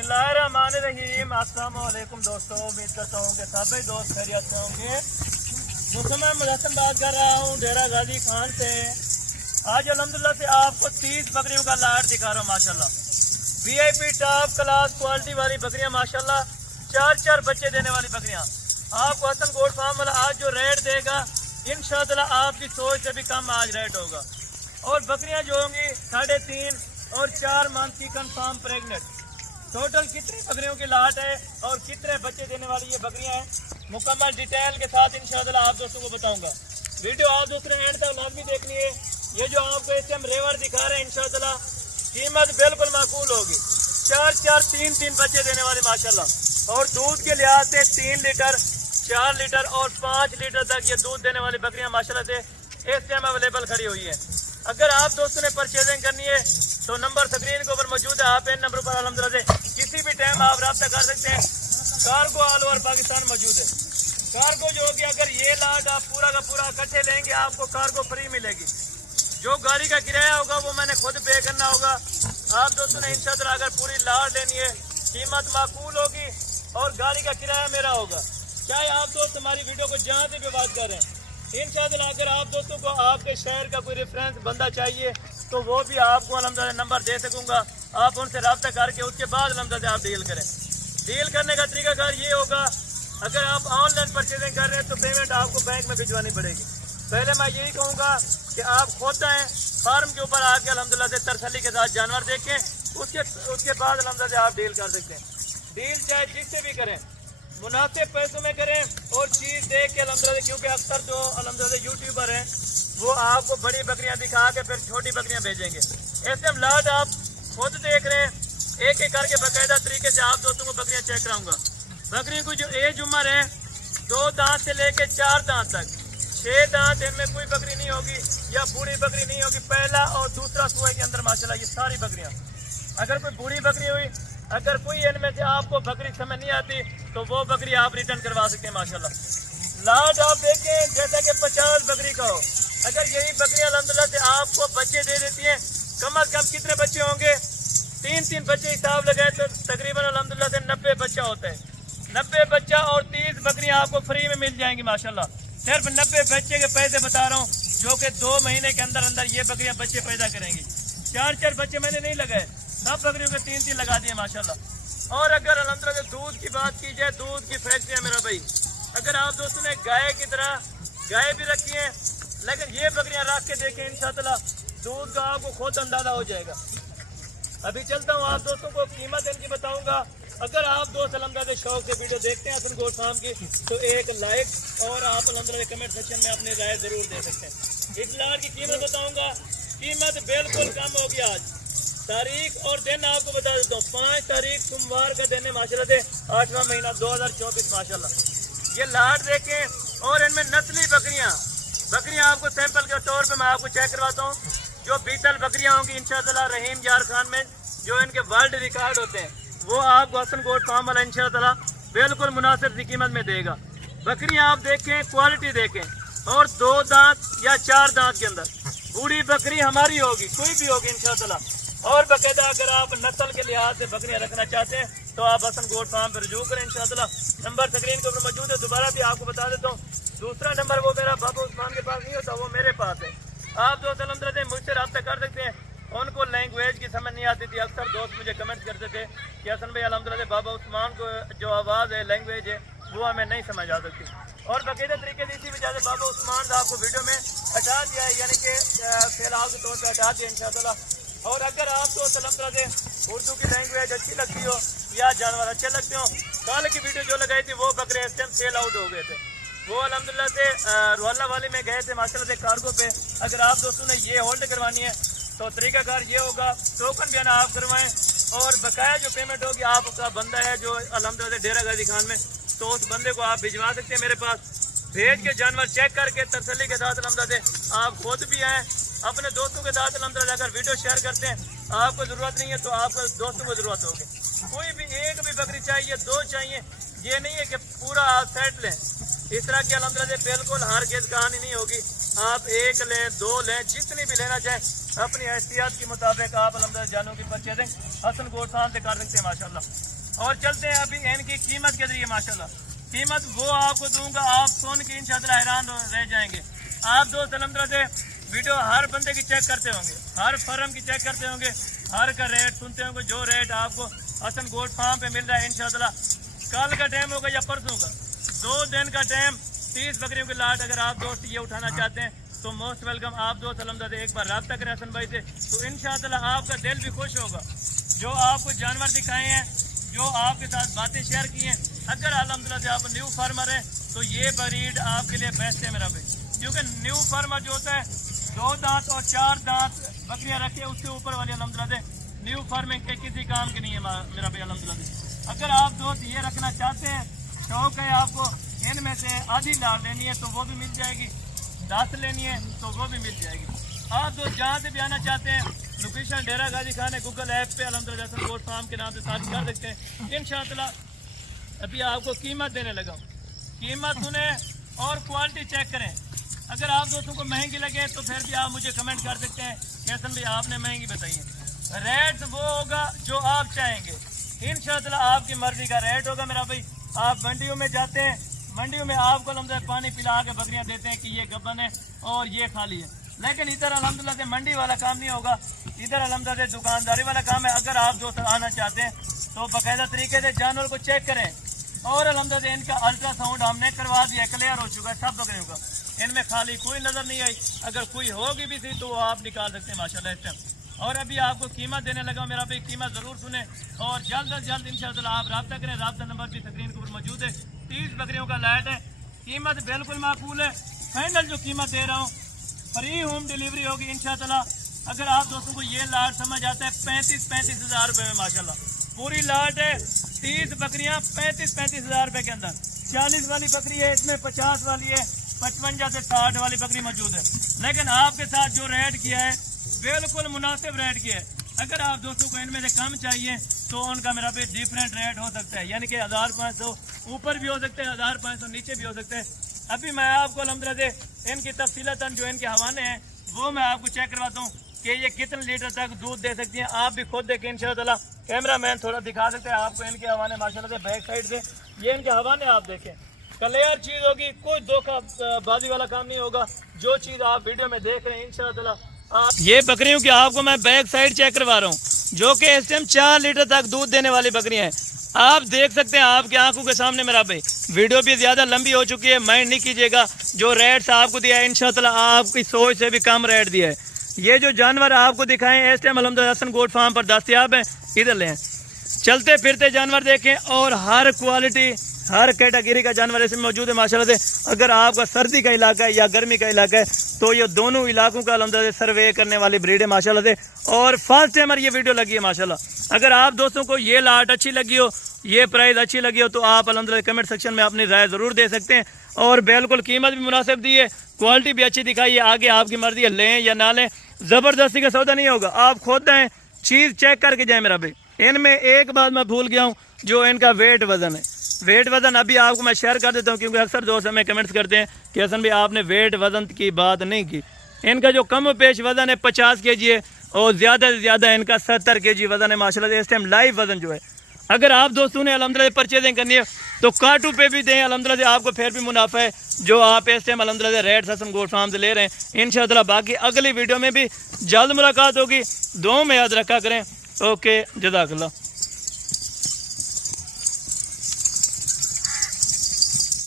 बिस्मिल्लाहिर्रहमानिर्रहीम। अस्सलाम वालेकुम दोस्तों, उम्मीद करता हूँ कि सभी दोस्त खैरियत से होंगे। मुसलमान मुलहसन बात कर रहा हूँ डेरा गाजी खान से। आज अल्हम्दुलिल्लाह से आपको 30 बकरियों का लाट दिखा रहा हूँ माशाल्लाह। VIP टॉप क्लास क्वालिटी वाली बकरियाँ माशाल्लाह, 4 बच्चे देने वाली बकरियाँ। आपको हसन गोट फार्म वाला आज जो रेट देगा इंशाअल्लाह आपकी सोच से भी कम आज रेट होगा। और बकरियाँ जो होंगी 3.5 और 4 मंथ की कंफर्म प्रेग्नेंट। टोटल कितनी बकरियों की लाट है और कितने बच्चे देने वाली ये बकरियां हैं, मुकम्मल डिटेल के साथ इंशाअल्लाह आप दोस्तों को बताऊंगा। वीडियो आप दोस्तों ने एंड तक लाजमी देखनी है। ये जो आपको इस टाइम रेवर दिखा रहे हैं इंशाअल्लाह कीमत बिल्कुल माकूल होगी। 4 3 बच्चे देने वाले माशाल्लाह। और दूध के लिहाज से 3 लीटर 4 लीटर और 5 लीटर तक ये दूध देने वाली बकरियां माशाल्लाह से इस टाइम अवेलेबल खड़ी हुई है। अगर आप दोस्तों ने परचेजिंग करनी है तो नंबर स्क्रीन के ऊपर मौजूद है। आप इन नंबर पर अल्हम्दुलिल्लाह से किसी भी टाइम आप रब्ता कर सकते हैं। कार्गो ऑल ओवर पाकिस्तान मौजूद है। कार्गो जो होगी, अगर ये लाट आप पूरा का पूरा इकट्ठे लेंगे आपको कार्गो फ्री मिलेगी। जो गाड़ी का किराया होगा वो मैंने खुद पे करना होगा। आप दोस्तों ने इंशाअल्लाह अगर पूरी लाट लेनी है कीमत माकूल होगी और गाड़ी का किराया मेरा होगा। चाहे आप दोस्त हमारी वीडियो को जहाँ से भी बात कर रहे हैं इंशाअल्लाह अगर आप दोस्तों को आपके शहर का कोई रेफरेंस बंदा चाहिए तो वो भी आपको अल्हम्दुलिल्लाह नंबर दे सकूंगा। आप उनसे रब्ता करके उसके बाद अल्हम्दुलिल्लाह आप डील करें। डील करने का तरीकाकार ये होगा, अगर आप ऑनलाइन परचेजिंग कर रहे हैं तो पेमेंट आपको बैंक में भिजवानी पड़ेगी। पहले मैं यही कहूँगा कि आप खुद आएँ फार्म के ऊपर आके अल्हम्दुलिल्लाह से तसल्ली के साथ जानवर देखें, उसके बाद अल्हम्दुलिल्लाह आप डील कर सकते हैं। डील चाहे जिससे भी करें मुनासिब पैसों में करें और चीज़ देख के अल्हम्दुलिल्लाह, क्योंकि अक्सर जो अल्हम्दुलिल्लाह यूट्यूबर हैं वो आपको बड़ी बकरियां दिखा के फिर छोटी बकरियां भेजेंगे। ऐसे हम लाट आप खुद देख रहे हैं, एक एक करके बाकायदा तरीके से आप दोस्तों को बकरियां चेक कराऊंगा। बकरी की जो एज उम्र है 2 दांत से लेके 4 दांत तक, 6 दांत इनमें कोई बकरी नहीं होगी या बूढ़ी बकरी नहीं होगी। पहला और दूसरा सुए के अंदर माशाल्लाह ये सारी बकरियां। अगर कोई बूढ़ी बकरी हुई, अगर कोई इनमें से आपको बकरी समझ नहीं आती तो वो बकरी आप रिटर्न करवा सकते हैं माशाल्लाह। लाट आप देखें जैसा कि 50 बकरी का हो। अगर यही बकरियां अल्हम्दुलिल्लाह से आपको बच्चे दे देती हैं, कम अज कम कितने बच्चे होंगे? 3 बच्चे हिसाब लगाए तो तकरीबन अल्हम्दुलिल्लाह से 90 बच्चा होता है। 90 बच्चा और 30 बकरियां आपको फ्री में मिल जाएंगी माशाल्लाह। सिर्फ 90 बच्चे के पैसे बता रहा हूँ जो कि 2 महीने के अंदर अंदर ये बकरियां बच्चे पैदा करेंगी। 4 बच्चे मैंने नहीं लगाए, सब बकरियों के 3 लगा दिए माशाल्लाह। और अगर अल्हम्दुलिल्लाह दूध की बात की जाए, दूध की फैक्ट्री है मेरा भाई। अगर आप दोस्तों ने गाय की तरह गाय भी रखी है लेकिन ये बकरियां रख के देखें इंशाअल्लाह दूध का आपको खुद अंदाजा हो जाएगा। अभी चलता हूँ आप दोस्तों को कीमत इनकी बताऊंगा। अगर आप दोस्त अल्हम्दुलिल्लाह शौक से वीडियो देखते हैं हसन गोट फार्म की तो एक लाइक और आप अल्हम्दुलिल्लाह कमेंट सेक्शन में अपनी राय जरूर दे सकते हैं। इस लाट की कीमत बताऊंगा, कीमत बिल्कुल कम होगी। आज तारीख और दिन आपको बता देता हूँ, 5 तारीख सोमवार का दिन है माशाल्लाह से 8वां महीना 2024 माशाल्लाह। ये लाट देखें और इनमें नस्ली बकरियां आपको सैंपल के तौर पे मैं आपको चेक करवाता हूँ। जो बीतल बकरियां होंगी इंशाअल्लाह रहीम जार खान में जो इनके वर्ल्ड रिकॉर्ड होते हैं वो आपको हसन गोट फार्म वाला इंशाअल्लाह बिल्कुल मुनासिब सी कीमत में देगा। बकरियां आप देखें, क्वालिटी देखें और 2 दांत या 4 दांत के अंदर बूढ़ी बकरी हमारी होगी, कोई भी होगी इंशाअल्लाह। और बाकायदा अगर आप नस्ल के लिहाज से बकरियां रखना चाहते हैं तो आप हसन गोट फार्म पर रजू करें इंशाअल्लाह। नंबर स्क्रीन के ऊपर मौजूद है, दोबारा भी आपको बता देता हूँ। दूसरा नंबर वो मेरा बाबा उस्मान के पास नहीं होता, वो मेरे पास है। आप दोस्त अल्हम्दुलिल्लाह मुझसे रब्ता कर सकते हैं। उनको लैंग्वेज की समझ नहीं आती थी, अक्सर दोस्त मुझे कमेंट करते थे कि हसन भाई अल्हम्दुलिल्लाह बाबा उस्मान को जो आवाज़ है, लैंग्वेज है वो हमें नहीं समझ आ सकती। और बाकायदा तरीके से इसी वजह से बाबा उस्मान साहब को वीडियो में हटा दिया है, यानी कि फैलाव के तौर पर हटा दिया इंशाअल्लाह। और अगर आपको अल्हम्दुलिल्लाह से उर्दू की लैंग्वेज अच्छी लगती हो या जानवर अच्छे लगते हो, कल की वीडियो जो लगाई थी वो बकरे इस टाइम सेल आउट हो गए थे। वो अल्हम्दुलिल्लाह से रोहल्ला वाली में गए थे माशाल्लाह से कार्गो पे। अगर आप दोस्तों ने ये होल्ड करवानी है तो तरीकाकार ये होगा, टोकन भी ना आप करवाएं और बकाया जो पेमेंट होगी आपका बंदा है जो अल्हम्दुलिल्लाह डेरा गाजी खान में, तो उस बंदे को आप भिजवा सकते हैं मेरे पास। भेज के जानवर चेक करके तसल्ली के साथ अल्हम्दुलिल्लाह आप खुद भी आएँ अपने दोस्तों के साथ अल्हम्दुलिल्लाह। अगर वीडियो शेयर करते हैं आपको ज़रूरत नहीं है तो आपको दोस्तों को ज़रूरत होगी। कोई भी एक भी बकरी चाहिए, 2 चाहिए, ये नहीं है कि पूरा आप सेट लें। इस तरह की अल्हम्दुलिल्लाह बिल्कुल हर केस कहानी नहीं होगी। आप 1 लें, 2 लें, जितनी भी लेना चाहें अपनी एहतियात के मुताबिक आप अलहमदुलिल्लाह जानों की परचेजिंग हसन गोट फार्म से कर सकते हैं माशाल्लाह। और चलते हैं अभी इनकी कीमत के जरिए माशाल्लाह। कीमत वो आपको दूंगा, आप सुन के इंशाअल्लाह हैरान रह जाएंगे। आप दोस्त अलहमदुलिल्लाह से वीडियो हर बंदे की चेक करते होंगे, हर फर्म की चेक करते होंगे, हर का रेट सुनते होंगे। जो रेट आपको हसन गोट फार्म पे मिल रहा है इंशाअल्लाह, कल का टाइम होगा या परसों का, 2 दिन का टाइम 30 बकरियों के लाट अगर आप दोस्त ये उठाना चाहते हैं तो मोस्ट वेलकम। आप दोस्त अलहमदुलिल्लाह एक बार रब्ता करें हसन भाई से, तो इंशाअल्लाह आपका दिल भी खुश होगा। जो आपको जानवर दिखाए हैं, जो आपके साथ बातें शेयर की हैं, अगर अलहमदुलिल्लाह से आप न्यू फार्मर हैं तो ये ब्रीड आपके लिए बेस्ट है मेरा भाई। क्योंकि न्यू फार्मर जो होता है 2 दांत और 4 दांत बकरियां रखे, उसके ऊपर वाले अलहमदुलिल्लाह से न्यू फार्मिंग के किसी काम की नहीं है मेरा भाई अलहमदुलिल्लाह से। अगर आप दोस्त ये रखना चाहते हैं, शौक है आपको इनमें से आधी लाट लेनी है तो वो भी मिल जाएगी, 10 लेनी है तो वो भी मिल जाएगी। आप दोस्त जहाँ से भी आना चाहते हैं, लोकेशन डेरा गाजी खान है, गूगल ऐप पे अलहमदुलिल्लाह हसन गोट फार्म के नाम से सर्च कर सकते हैं इंशाअल्लाह। अभी आपको कीमत देने लगा हूँ, कीमत सुने और क्वालिटी चेक करें। अगर आप दोस्तों को महंगी लगे तो फिर भी आप मुझे कमेंट कर सकते हैं कि हसन भाई आपने महंगी बताई है। रेट वो होगा जो आप चाहेंगे इंशाअल्लाह, आपकी मर्जी का रेट होगा मेरा भाई। आप मंडियों में जाते हैं, मंडियों में आपको अलहमदुलिल्लाह पानी पिला के बकरियां देते हैं कि ये गब्बन है और ये खाली है, लेकिन इधर अलहमदुलिल्लाह से मंडी वाला काम नहीं होगा, इधर अलहमदुलिल्लाह से दुकानदारी वाला काम है। अगर आप दोस्त आना चाहते हैं तो बाकायदा तरीके से जानवर को चेक करें और अलहमदुलिल्लाह इनका अल्ट्रासाउंड हमने करवा दिया, क्लियर हो चुका है सब बकरियों का, इनमें खाली कोई नजर नहीं आई। अगर कोई होगी भी थी तो वो आप निकाल सकते हैं माशाल्लाह इस टाइम। और अभी आपको कीमत देने लगा मेरा भाई, कीमत जरूर सुने और जल्द अज जल्द इंशाअल्लाह आप रब्ता करें। रब्ता नंबर भी स्क्रीन के ऊपर मौजूद है। 30 बकरियों का लाट है, कीमत बिल्कुल माकूल है। फाइनल जो कीमत दे रहा हूँ, फ्री होम डिलीवरी होगी इंशाअल्लाह। अगर आप दोस्तों को ये लाट समझ आता है 35 हज़ार रुपये में माशाल्लाह पूरी लाट है। 30 बकरियाँ 35 हज़ार रुपये के अंदर, 40 वाली बकरी है, इसमें 50 वाली है, 55 से 60 वाली बकरी मौजूद है। लेकिन आपके साथ जो रेट किया है बिल्कुल मुनासिब रेट किया है। अगर आप दोस्तों को इनमें से कम चाहिए तो उनका मेरा भी डिफरेंट रेट हो सकता है, यानी कि 1500 ऊपर भी हो सकते हैं, 1500 नीचे भी हो सकते हैं। अभी मैं आपको अलहमदुलिल्लाह से इनकी तफसीलतन जो इनके हवाले हैं वो मैं आपको चेक करवाता हूँ कि ये कितने लीटर तक दूध दे सकती हैं। आप भी खुद देखें इंशाअल्लाह, कैमरा मैन थोड़ा दिखा सकते हैं आपको इनके हवाले माशाल्लाह से बैक साइड से, ये इनके हवाले आप देखें, क्लियर चीज़ होगी, कोई धोखाबाजी वाला काम नहीं होगा। जो चीज़ आप वीडियो में देख रहे हैं इंशाअल्लाह, ये बकरियों की आपको मैं बैक साइड चेक करवा रहा हूँ, जो कि इस टाइम 4 लीटर तक दूध देने वाली बकरियां हैं। आप देख सकते हैं आपकी आंखों के सामने मेरा भाई। वीडियो भी ज़्यादा लंबी हो चुकी है, माइंड नहीं कीजिएगा। जो रेट्स आपको दिया है इंशाअल्लाह आपकी सोच से भी कम रेट दिया है। ये जो जानवर आपको दिखाएं इस टाइम अलहमदुलिल्लाह हसन गोट फार्म पर दस्तयाब हैं, इधर लें। चलते फिरते जानवर देखें और हर क्वालिटी हर कैटेगरी का जानवर इसमें मौजूद है माशाल्लाह से। अगर आपका सर्दी का इलाका है या गर्मी का इलाका है तो ये दोनों इलाकों का अलहमदुलिल्लाह सर्वे करने वाली ब्रीड है माशाल्लाह से। और फर्स्ट टाइम ये वीडियो लगी है माशाल्लाह। अगर आप दोस्तों को ये लाट अच्छी लगी हो, ये प्राइस अच्छी लगी हो तो आप अलहमदुलिल्लाह कमेंट सेक्शन में अपनी राय ज़रूर दे सकते हैं। और बिल्कुल कीमत भी मुनासिब दी है, क्वालिटी भी अच्छी दिखाई है। आगे आपकी मर्जी है, लें या ना लें, ज़बरदस्ती का सौदा नहीं होगा। आप खुद आएँ, चीज़ चेक करके जाएँ मेरा भाई। इनमें एक बात मैं भूल गया हूँ, जो इनका वेट वज़न है। वेट वज़न अभी आपको मैं शेयर कर देता हूँ, क्योंकि अक्सर दोस्त हमें कमेंट्स करते हैं कि हसन भाई आपने वेट वज़न की बात नहीं की। इनका जो कम पेश वज़न है 50 kg है और ज़्यादा से ज़्यादा इनका 70 kg वज़न है माशाल्लाह। इस टाइम लाइव वज़न जो है, अगर आप दोस्तों ने अलहमदुलिल्लाह परचेजिंग करनी है तो काटू पे भी दें अलहमदुलिल्लाह, आपको फिर भी मुनाफा है जो आप इस टाइम अलहमदुलिल्लाह रेट हसन गोट फार्म से ले रहे हैं इंशाअल्लाह। बाकी अगली वीडियो में भी जल्द मुलाकात होगी, दुआ में याद रखा करें। ओके, जज़ाकल्लाह।